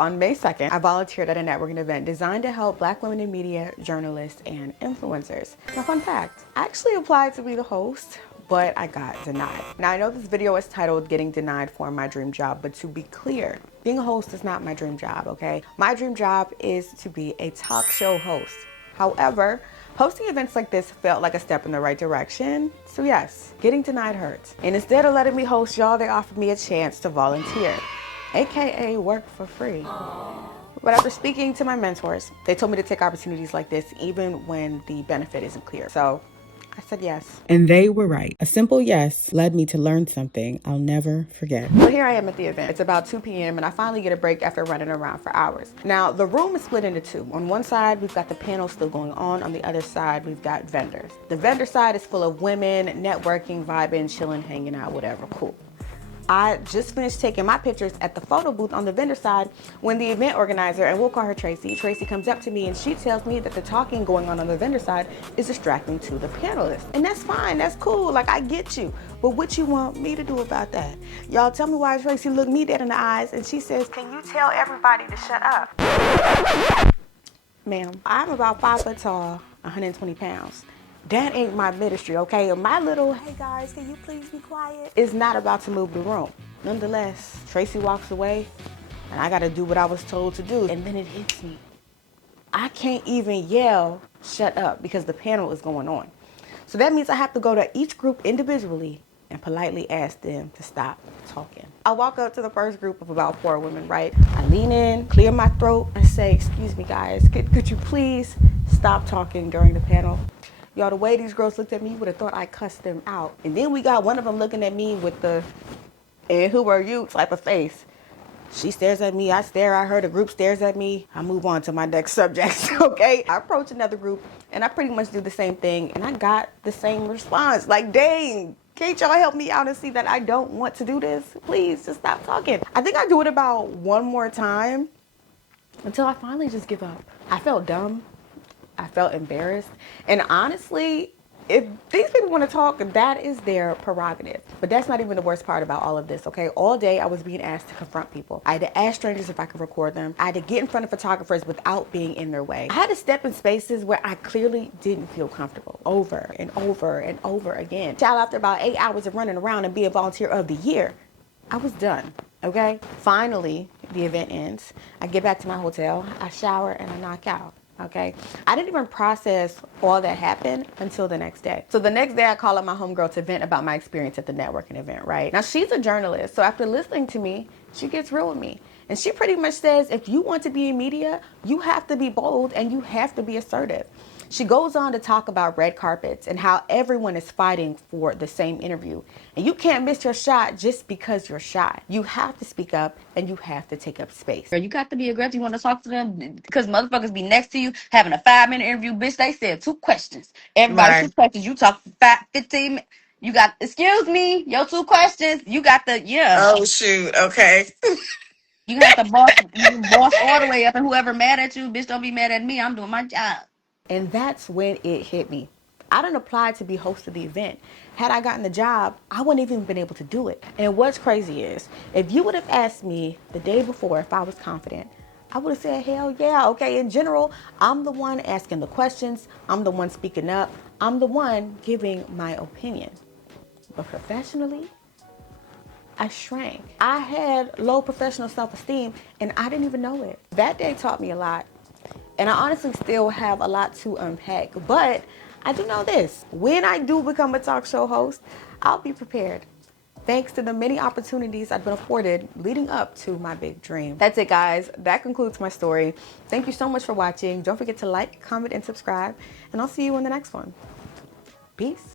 On May 2nd, I volunteered at a networking event designed to help Black women in media, journalists, and influencers. Now, fun fact, I actually applied to be the host, but I got denied. Now, I know this video is titled Getting Denied for My Dream Job, but to be clear, being a host is not my dream job, okay? My dream job is to be a talk show host. However, hosting events like this felt like a step in the right direction. So yes, getting denied hurts. And instead of letting me host y'all, they offered me a chance to volunteer, AKA work for free. But after speaking to my mentors, they told me to take opportunities like this even when the benefit isn't clear. So I said yes. And they were right. A simple yes led me to learn something I'll never forget. So here I am at the event. It's about 2 p.m. and I finally get a break after running around for hours. Now, the room is split into two. On one side, we've got the panel still going on. On the other side, we've got vendors. The vendor side is full of women, networking, vibing, chilling, hanging out, whatever, cool. I just finished taking my pictures at the photo booth on the vendor side when the event organizer, and we'll call her Tracy, comes up to me and she tells me that the talking going on the vendor side is distracting to the panelists. And that's fine, that's cool, like I get you. But what you want me to do about that? Y'all tell me why Tracy looked me dead in the eyes and she says, "Can you tell everybody to shut up?" Ma'am, I'm about 5 foot tall, 120 pounds. That ain't my ministry, okay? And my little, "Hey guys, can you please be quiet?" is not about to move the room. Nonetheless, Tracy walks away and I gotta do what I was told to do. And then it hits me. I can't even yell, "Shut up," because the panel is going on. So that means I have to go to each group individually and politely ask them to stop talking. I walk up to the first group of about 4 women, right? I lean in, clear my throat, and say, "Excuse me guys, could you please stop talking during the panel?" Y'all, the way these girls looked at me, you would have thought I cussed them out. And then we got one of them looking at me with the, "And who are you?" type of face. She stares at me, I stare at her, the group stares at me. I move on to my next subject, okay? I approach another group and I pretty much do the same thing and I got the same response. Like, dang, can't y'all help me out and see that I don't want to do this? Please, just stop talking. I think I do it about one more time until I finally just give up. I felt dumb. I felt embarrassed. And honestly, if these people want to talk, that is their prerogative. But that's not even the worst part about all of this, okay? All day I was being asked to confront people. I had to ask strangers if I could record them. I had to get in front of photographers without being in their way. I had to step in spaces where I clearly didn't feel comfortable over and over and over again. Child, after about 8 hours of running around and being volunteer of the year, I was done, okay? Finally, the event ends. I get back to my hotel, I shower, and I knock out. Okay, I didn't even process all that happened until the next day. So the next day I call up my homegirl to vent about my experience at the networking event, right? Now she's a journalist, so after listening to me, she gets real with me. And she pretty much says, if you want to be in media, you have to be bold and you have to be assertive. She goes on to talk about red carpets and how everyone is fighting for the same interview. And you can't miss your shot just because you're shy. You have to speak up and you have to take up space. You got to be aggressive. You want to talk to them because motherfuckers be next to you having a 5-minute interview. Bitch, they said 2 questions. Everybody Right. 2 questions. You talk for 15 minutes. You got, excuse me, your 2 questions. You got the, yeah. Oh shoot. Okay. You have to boss all the way up. And whoever mad at you, bitch, don't be mad at me. I'm doing my job. And that's when it hit me. I didn't apply to be host of the event. Had I gotten the job, I wouldn't even been able to do it. And what's crazy is, if you would have asked me the day before if I was confident, I would have said, hell yeah, okay. In general, I'm the one asking the questions. I'm the one speaking up. I'm the one giving my opinion. But professionally, I shrank. I had low professional self-esteem and I didn't even know it. That day taught me a lot. And I honestly still have a lot to unpack. But I do know this. When I do become a talk show host, I'll be prepared. Thanks to the many opportunities I've been afforded leading up to my big dream. That's it, guys. That concludes my story. Thank you so much for watching. Don't forget to like, comment, and subscribe. And I'll see you in the next one. Peace.